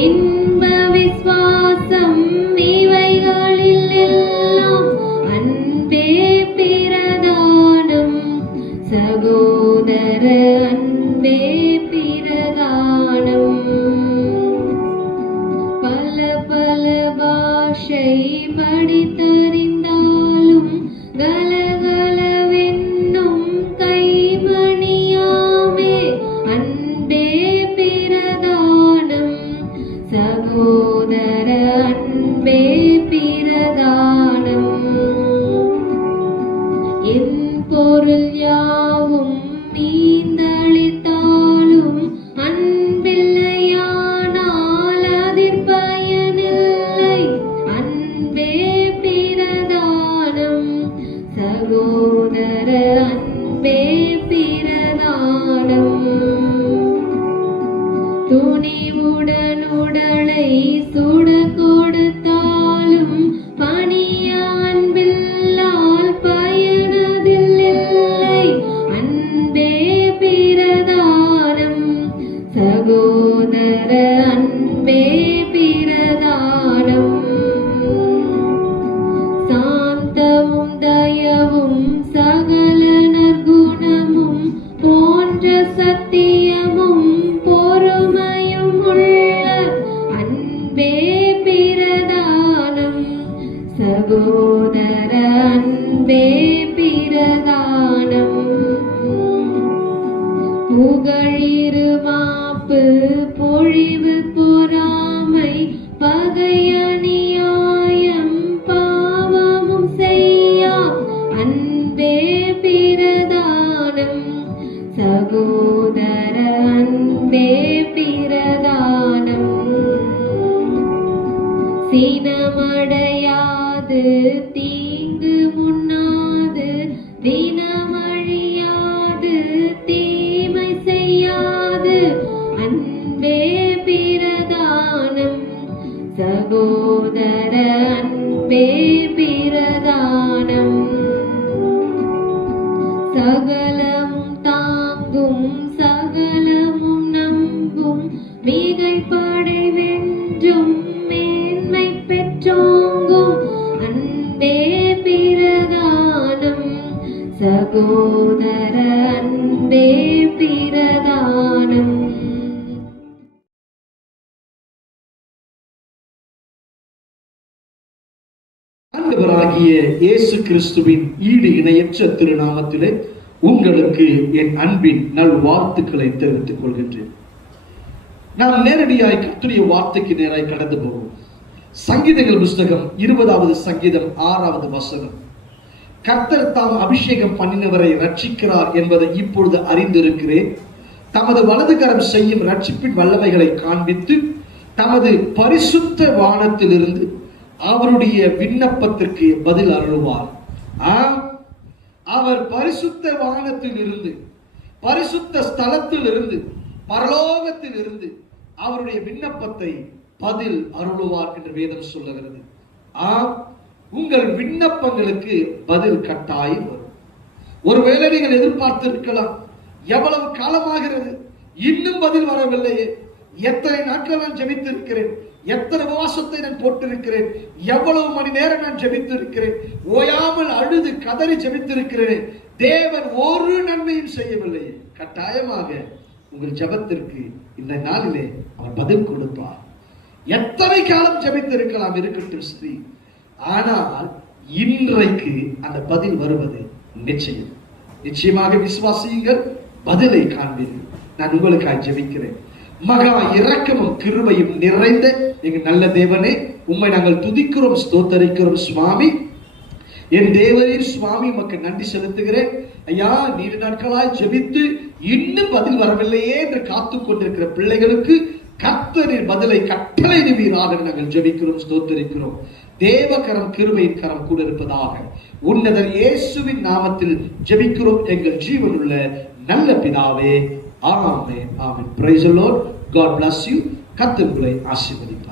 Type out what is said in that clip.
இன்ப விசுவாசம் இவைகளில் எல்லாம் அன்பே பிரதானம். சகோதர அன்பே பிரதானம். பல பல பாஷை படித்தறிந்தாலும் கலகலவென்னும் கைமணியாமே அன்பே பிரதானம். சகோதர அன்பே பிரதானம். என் பொருள் யாவும் நீந்தளித்தாலும் அன்பில்லையானால் அதில் பயனில்லை. அன்பே பிரதானம். சகோதர அன்பே பிரதானம். துணிவுடன் உடலை சுட கொடுத்தாலும் பணிய அன்பில்லால் பயனதில் இல்லை. அன்பே பிரதானம். சகோதர அன்பே பிரதானம். சாந்தமும் தயவும் சகல நற்குணமும் போன்ற சத்தியமும் பொறுமையும் உள்ள அன்பே பிரதானம். சகோதர அன்பே பிரதானம். புகழிருமாப்பு பொழிவு பொறாமை பகை அநியாயம் பாவமும் செய்யா அன்பே பிரதானம். சகோதர அன்பே பிரதானம். சினமடையாது தீங்கு முன்னாது தினமழியாது தீமை செய்யாது அன்பே பிரதானம். சகோதர அன்பே பிரதானம். சகலமும் தாங்கும் சகலமும் நம்பும் மிகைப்படை வென்றும் மேன்மை பெற்றோங்கும் அன்பே பிரதானம். சகோதர அன்பே பிரதானம். ஆண்டவராகிய இயேசு கிறிஸ்துவின் ஈடு இணையற்ற திருநாமத்திலே உங்களுக்கு என் அன்பின் நல்வாழ்த்துக்களை தெரிவித்துக் கொள்கின்றேன். நாம் நேரடியாய் கர்த்தருடைய வார்த்தைக்கு நேராய் கடந்து போவோம். சங்கீதங்கள் புஸ்தகம் 20வது சங்கீதம் 6வது வசனம். கர்த்தர் தாம் அபிஷேகம் பண்ணினவரை ரட்சிக்கிறார் என்பதை இப்பொழுது அறிந்திருக்கிறேன். தமது வலதுகரம் செய்யும் ரட்சிப்பின் வல்லமைகளை காண்பித்து தமது பரிசுத்த வானத்திலிருந்து அவருடைய விண்ணப்பத்திற்கு பதில் அருள்வார். அவர் பரிசுத்த வானத்தில் இருந்து, பரிசுத்த ஸ்தலத்தில் இருந்து, பரலோகத்தில் இருந்து அவருடைய விண்ணப்பத்தை பதில் அருளுவார் என்று வேதம் சொல்லுகிறது. உங்கள் விண்ணப்பங்களுக்கு பதில் கட்டாயம் வரும். ஒருவேளை நீங்கள் எதிர்பார்த்து இருக்கலாம், எவ்வளவு காலமாகிறது இன்னும் பதில் வரவில்லையே, எத்தனை நாட்கள் நான் ஜெபித்து இருக்கிறேன், எத்தனை உபவாசத்தை நான் போட்டிருக்கிறேன், எவ்வளவு மணி நேரம் நான் ஜெபித்து இருக்கிறேன், ஓயாமல் அழுது கதறி ஜெபித்திருக்கிறேன், தேவன் ஒரு நன்மையும் செய்யவில்லை. கட்டாயமாக உங்கள் ஜெபத்திற்கு இந்த நாளிலே அவர் பதில் கொடுப்பார். எத்தனை காலம் ஜெபித்திருக்கலாம், இருக்கட்டும் சரி, ஆனால் இன்றைக்கு அந்த பதில் வருவது நிச்சயம். நிச்சயமாக விசுவாசியுங்கள், பதிலை காண்பீர்கள். நான் உங்களுக்காக ஜெபிக்கிறேன். மகா இரக்கமும் கிருபையும் நிறைந்த எங்க நல்ல தேவனே, உம்மை நாங்கள் துதிக்கிறோம், ஸ்தோத்தரிக்கிறோம் சுவாமி. என் தேவரின் சுவாமி உமக்கு நன்றி செலுத்துகிறேன். ஐயா, நீண்ட நாட்களாய் ஜெபித்து இன்னும் பதில் வரவில்லையே என்று காத்து கொண்டிருக்கிற பிள்ளைகளுக்கு கர்த்தரின் பதிலை கட்டளையிடுவீராக நாங்கள் ஜெபிக்கிறோம், ஸ்தோத்தரிக்கிறோம். தேவகரம் கிருபையின் கரம் கூட இருப்பதாக உன்னதர் இயேசுவின் நாமத்தில் ஜெபிக்கிறோம் எங்கள் ஜீவனுள்ள நல்ல பிதாவே. ஆமென், ஆமென். Praise the Lord. God bless you. கர்த்தர் உங்களை ஆசீர்வதிப்பார்.